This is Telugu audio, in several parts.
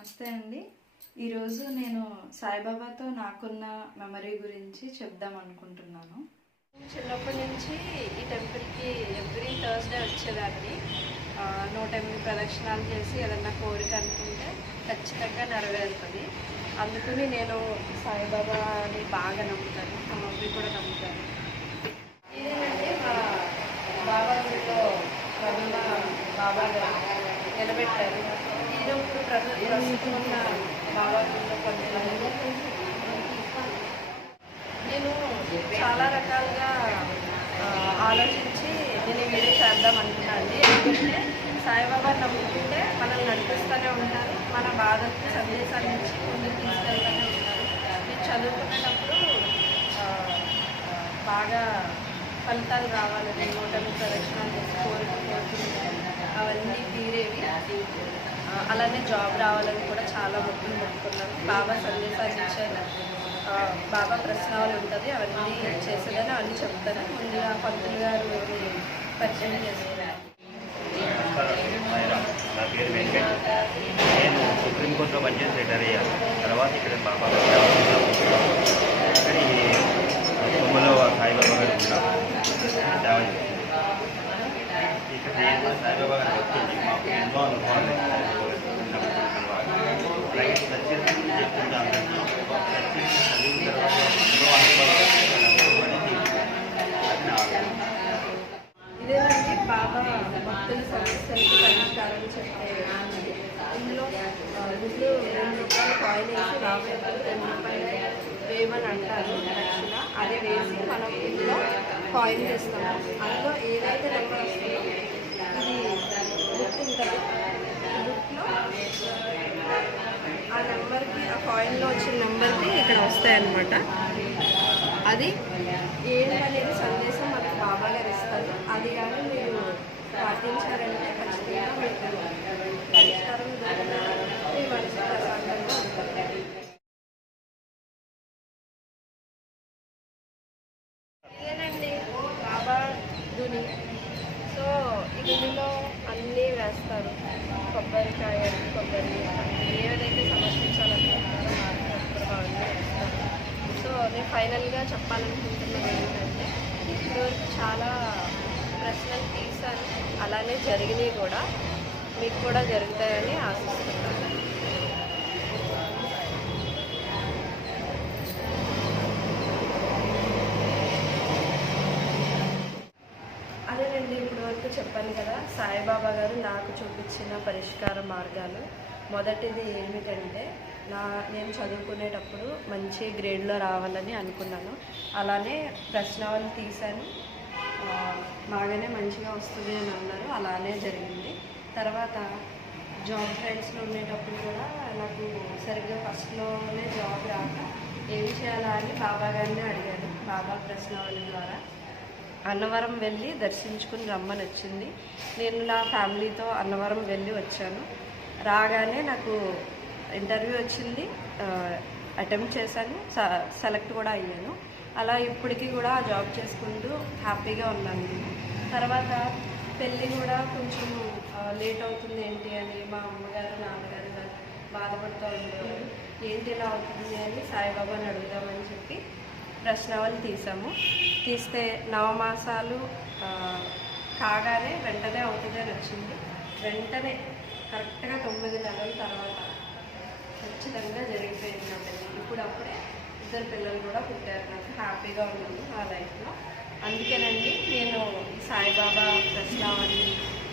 నమస్తే అండి. ఈరోజు నేను సాయిబాబాతో నాకున్న మెమరీ గురించి చెప్దాం అనుకుంటున్నాను. చిన్నప్పటి నుంచి ఈ టెంపుల్కి ఎవ్రీ థర్స్డే వచ్చేదాన్ని. నూట ఎనిమిది ప్రదక్షిణాలు చేసి ఏదన్నా కోరిక అనుకుంటే ఖచ్చితంగా నెరవేరుతుంది. అందుకని నేను సాయిబాబాని బాగా నమ్ముతాను. మా మమ్మీ కూడా నమ్ముతాను ఇదేనండి మా బాబా గుడిలో బాబా గారు నిలబెట్టారు. ఈయన ఇప్పుడు ప్రస్తుతం ఉన్న బాబా కొంతమంది నేను చాలా రకాలుగా ఆలోచించి నేను వీడియో చేద్దాం అనుకున్నాను ఎందుకంటే సాయిబాబా నమ్ముకుంటే మనల్ని నడిపిస్తూనే ఉంటారు మన బాధకి సందేశాన్ని ఇచ్చి ముందుకు తీసుకెళ్తూనే ఉంటారు. నేను చదువుకునేటప్పుడు బాగా ఫలితాలు రావాలని ఓటమి ప్రదక్షిణాలు చేసి కోరిక కోరుకుంటే అవన్నీ తీరేవి. అలానే జాబ్ రావాలని కూడా చాలా మొక్కులు మొక్కుకున్నాను బాబా సందేశాలు ఇచ్చాను బాబా ప్రశ్నలు ఉంటుంది అవన్నీ చేసేదని అవన్నీ చెప్తాను ముందుగా పంతులు గారు పరిచయం చేసుకున్నాను నా పేరు వెంకట్. నేను సుప్రీంకోర్టులో పనిచేసి రిటైర్ అయ్యాను తర్వాత ఇక్కడ బాబా ఇక్కడ ఈ కొమ్మలో సాయిబాబా గారు ఉన్నారు సేవ చేస్తున్నాను. ఇక్కడ నేను సాయిబాబా మాకు ఎన్నో అనుభవాలు చెప్తుంది అందరికీ చదివిన తర్వాత ఎన్నో అనుభవాలు ఇదేనండి బాబా భక్తుల సమస్యలకి పరిష్కారం చెప్పే ఇందులో రెండు రూపాయలు కాయిన్ వేసి రెండు రూపాయలు వేయమని అంటారు. అదే అది కాయిన్ వేస్తాము అందులో ఏదైతే నెంబర్ వస్తుందో ఇది బుక్ ఉంటుంది. బుక్లో ఆ నెంబర్కి ఆ కాయిన్లో వచ్చిన నెంబర్కి ఇక్కడ వస్తాయన్నమాట. అది ఏంటి అనేది సందేశం మనకు బాబా గారు ఇస్తారు. అది కానీ మీరు పాటించారంటే ఖచ్చితంగా మీకు పరిష్కారం దొరుకుతుంది మీ మనసు ప్రశాంతంగా ఉంటుంది ఇదేనండి బాబా దుని సో ఈ దునిలో అన్నీ వేస్తారు కొబ్బరికాయ కొబ్బరి ఏదైతే సమర్పించాలనుకుంటున్నారో మార్గదర్శకులు అవన్నీ వేస్తారు సో నేను ఫైనల్గా చెప్పాలనుకుంటున్నది ఏంటంటే ఇప్పటివరకు చాలా ప్రశ్నలు తీశాను. అలానే జరిగినాయి కూడా మీకు కూడా జరుగుతాయని ఆశిస్తున్నాను. సాయిబాబా గారు నాకు చూపించిన పరిష్కార మార్గాలు. మొదటిది ఏమిటంటే నా నేను చదువుకునేటప్పుడు మంచి గ్రేడ్లో రావాలని అనుకున్నాను. అలానే ప్రశ్నావళి తీశాను. బాగానే మంచిగా వస్తుంది అని అన్నారు. అలానే జరిగింది. తర్వాత జాబ్ ఫ్రెండ్స్లో ఉండేటప్పుడు కూడా నాకు సరిగ్గా ఫస్ట్లోనే జాబ్ రాక ఏం చేయాలా అని బాబా గారిని అడిగాను. బాబా ప్రశ్నావళి ద్వారా. అన్నవరం వెళ్ళి దర్శించుకుని రమ్మని వచ్చింది. నేను నా ఫ్యామిలీతో అన్నవరం వెళ్ళి వచ్చాను. రాగానే నాకు ఇంటర్వ్యూ వచ్చింది. అటెంప్ట్ చేశాను. స- సెలెక్ట్ కూడా అయ్యాను. అలా ఇప్పటికీ కూడా జాబ్ చేసుకుంటూ హ్యాపీగా ఉన్నాను. నేను తర్వాత పెళ్ళి కూడా కొంచెం లేట్ అవుతుంది ఏంటి అని మా అమ్మగారు నాన్నగారు గారు బాధపడుతూ ఉండేవారు ఏంటి ఇలా అవుతుంది అని సాయిబాబాని అడుగుదామని చెప్పి ప్రశ్నావళి తీసాము. తీస్తే నవమాసాలు కాగానే వెంటనే అవుతుంది అని వచ్చింది. వెంటనే కరెక్ట్గా తొమ్మిది నెలల తర్వాత ఖచ్చితంగా జరిగిపోయింది నా పెళ్ళి. ఇప్పుడు అప్పుడే ఇద్దరు పిల్లలు కూడా పుట్టారు. నాకు హ్యాపీగా ఉన్నాను నా లైఫ్లో. అందుకేనండి నేను సాయిబాబా ప్రశ్నావళి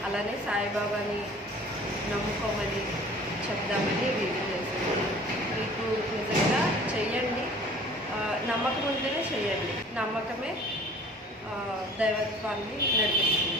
అలానే సాయిబాబాని నమ్ముకోమని చెప్దామని వీడియో చేశాను మీకు నిజంగా చెయ్యండి ఆ, నమ్మకం ఉంటేనే చేయండి. నమ్మకమే దైవత్వాన్ని నడిపిస్తుంది.